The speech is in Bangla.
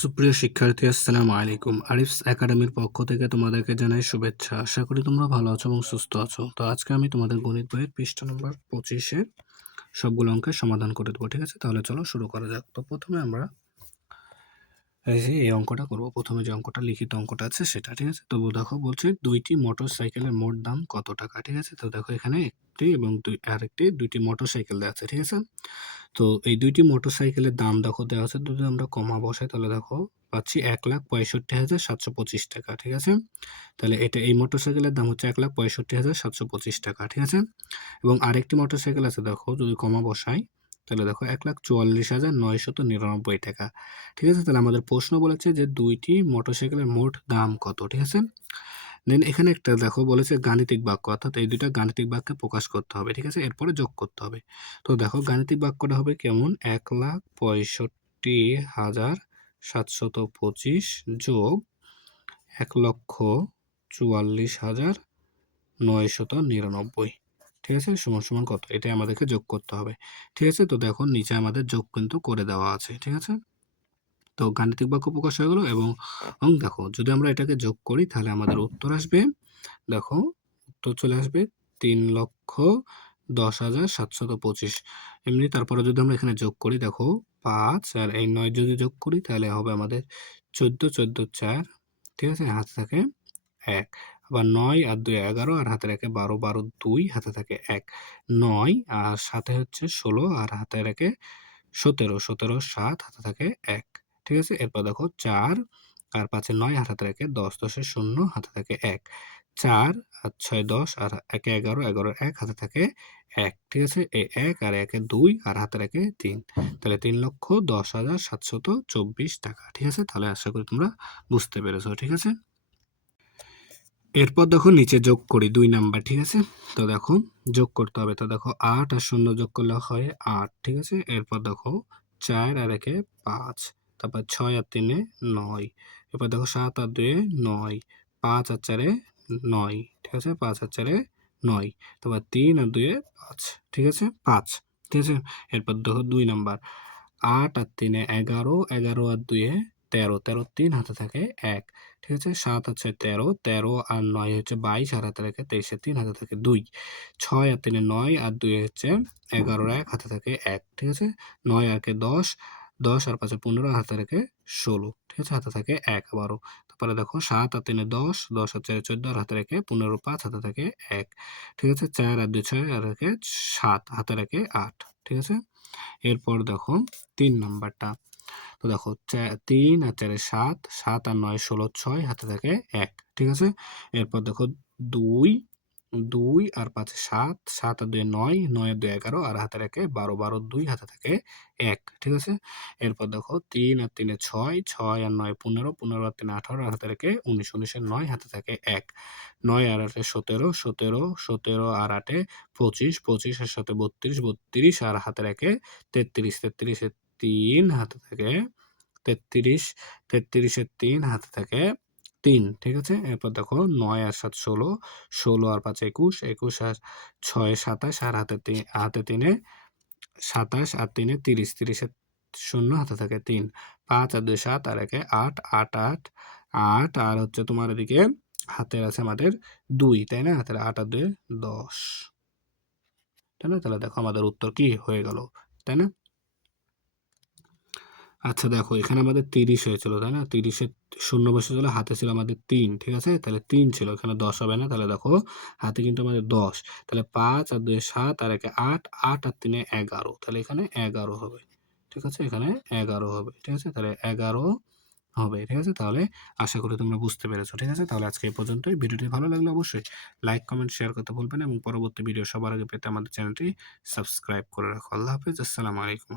সুপ্রিয় শিক্ষার্থী, আসসালামু আলাইকুম। আরিফস একাডেমির পক্ষ থেকে তোমাদেরকে জানাই শুভেচ্ছা। আশা করি তোমরা ভালো আছো এবং সুস্থ আছো। তো আজকে আমি তোমাদের গণিত বইয়ের পৃষ্ঠা নম্বর 25-এ সবগুলো অঙ্কের সমাধান করে দেবো। ঠিক আছে, তাহলে চলো শুরু করা যাক। তো প্রথমে আমরা এই অঙ্কটা করবো। প্রথমে যে অঙ্কটা লিখিত অঙ্কটা আছে সেটা, ঠিক আছে। তো দেখো বলছে দুইটি মোটর সাইকেলের মোট দাম কত টাকা। ঠিক আছে, তো দেখো এখানে একটি এবং দুইটি মোটর সাইকেল দেওয়া আছে। ঠিক আছে, তো এই দুইটি মোটরসাইকেলের দাম দেখো দেওয়া আছে, যদি আমরা কমা বসাই তাহলে দেখো পাচ্ছি 1,65,725 টাকা। ঠিক আছে, তাহলে এই মোটরসাইকেলের দাম হচ্ছে 1,65,725 টাকা। ঠিক আছে, এবং আরেকটি মোটরসাইকেল আছে, দেখো যদি কমা বসাই তাহলে দেখো 1,44,999 টাকা। ঠিক আছে, তাহলে আমাদের প্রশ্ন বলেছে যে দুইটি মোটরসাইকেলের মোট দাম কত। ঠিক আছে, দেন এখানে একটা দেখো বলেছে গাণিতিক বাক্য, অর্থাৎ এই দুইটা গাণিতিক বাক্যে প্রকাশ করতে হবে। ঠিক আছে, এরপরে যোগ করতে হবে। তো দেখো গাণিতিক বাক্যটা হবে কেমন, 1,65,725 যোগ 1,44,999। ঠিক আছে, সমান সমান কত, এটা আমাদেরকে যোগ করতে হবে। ঠিক আছে, তো দেখো নিচে আমাদের যোগ কিন্তু করে দেওয়া আছে। ঠিক আছে, তো গাণিতিক বাক্য প্রকাশ হয়ে গেল এবং দেখো যদি আমরা এটাকে যোগ করি তাহলে আমাদের উত্তর আসবে, দেখো উত্তর চলে আসবে 3,10,725। এমনি তারপরে যদি আমরা এখানে যোগ করি, দেখো 5 আর এই 9 যদি যোগ করি তাহলে হবে আমাদের 14, 14 4। ঠিক আছে, হাতে থাকে 1। আবার 9 আর 2 11 আর হাতে রাখে 12, 12 2 হাতে থাকে 1। 9 আর সাথে হচ্ছে 16 আর হাতে রাখে 17, 17 7 হাতে থাকে 1। ঠিক আছে, এরপর দেখো 4 আর 5 9 আর হাতে রাখে 10, 10 0 হাতে থাকে 1। 4 আর 6 10 আর 1 11, 11 1 হাতে থাকে 1। ঠিক আছে, এই 1 আর 1 2 আর হাতে রাখে 3, তাহলে 3,10,724 টাকা। ঠিক আছে, তাহলে আশা করি তোমরা বুঝতে পেরেছো। ঠিক আছে, এরপর দেখো নিচে যোগ করি 2 নাম্বার। ঠিক আছে, তো দেখো যোগ করতে হবে। তো দেখো 8 আর 0 যোগ করলে হয় 8। ঠিক আছে, এরপর দেখো 4 আর 1 5, তারপর 6 আর 3 9, এরপর দেখো 7 আর 2 9, 5 আর 4 9। ঠিক আছে, 5 আর 4 9, তারপর 3 আর 2 5। ঠিক আছে 5। ঠিক আছে, এরপর দেখো 2 নাম্বার, 8 আর 3 11, 11 আর 2 13, 13 3 হাতে থাকে 1। ঠিক আছে, 7 আছে 13, 13 আর 9 হচ্ছে 22 আর হাতে থাকে 23, 3 হাতে থাকে 2। 6 আর 3 9 আর 2 হচ্ছে 11, 1 হাতে থাকে 1। ঠিক আছে, 9 আর 10, 10 আর 5 15 হাতে থাকে 16। ঠিক আছে, হাতে থাকে 1 আবারও। তারপরে দেখো 7 আর 3 10, 10 আর 4 14 আর হাতে রাখে 15, 5 হাতে থাকে 1। ঠিক আছে, 4 আর 2 6 আর রাখে 7 হাতে রাখে 8। ঠিক আছে, এরপর দেখো 3 নাম্বারটা। তো দেখো 3 আর 4 7, 7 আর 9 16 6 হাতে থাকে 1। ঠিক আছে, এরপর দেখো 2, 2 আর 5 7, 7 আর 2 9, 9 আর 2 11 আর হাতে রাখে 12, 12 2 হাতে থাকে 1। ঠিক আছে, এরপর দেখো 3 আর 3 6, 6 আর 9 15, 15 আর 3 18 আর হাতে রাখে 19, 19 আর 9 হাতে থাকে 1। 9 আর 8 17, 17, 17 আর 8 25, 25 এর সাথে 32, 32 আর হাতে রাখে 33, 33 এর 3 হাতে থাকে 33, 33 এর 3 হাতে থাকে 3। ঠিক আছে, এরপর দেখো 9 আর 7 16, 16 আর 5 21, 21 আর 6 27 আর হাতে 3 27 আর 3 30, 30 এর 0 হাতে থাকে 3। 5 আর 2 7 আর 1 8, 8 8 8 আর হচ্ছে তোমার এদিকে হাতের আছে আমাদের 2, তাই না, তাহলে 8 আর 2 10। তাই না, তাহলে দেখো আমাদের উত্তর কি হয়ে গেল, তাই না। আচ্ছা দেখো এখানে আমাদের 30 হয়েছিল, তাই না, 30-এর 0 বসেছিল, হাতে ছিল আমাদের 3। ঠিক আছে, তাহলে 3 ছিল, এখানে 10 হবে না, তাহলে দেখো হাতে কিন্তু আমাদের 10, তাহলে 5 আর 2 7 আর 1 8, 8 আর 3 11, তাহলে এখানে 11 হবে। ঠিক আছে, এখানে 11 হবে। ঠিক আছে, তাহলে 11 হবে। ঠিক আছে, তাহলে আশা করি তোমরা বুঝতে পেরেছো। ঠিক আছে, তাহলে আজকে এই পর্যন্তই। ভিডিওটি ভালো লাগলে অবশ্যই লাইক কমেন্ট শেয়ার করতে ভুলবেন না এবং পরবর্তী ভিডিও সবার আগে পেতে আমাদের চ্যানেলটি সাবস্ক্রাইব করে রাখো। আল্লাহ হাফেজ, আসসালামু আলাইকুম।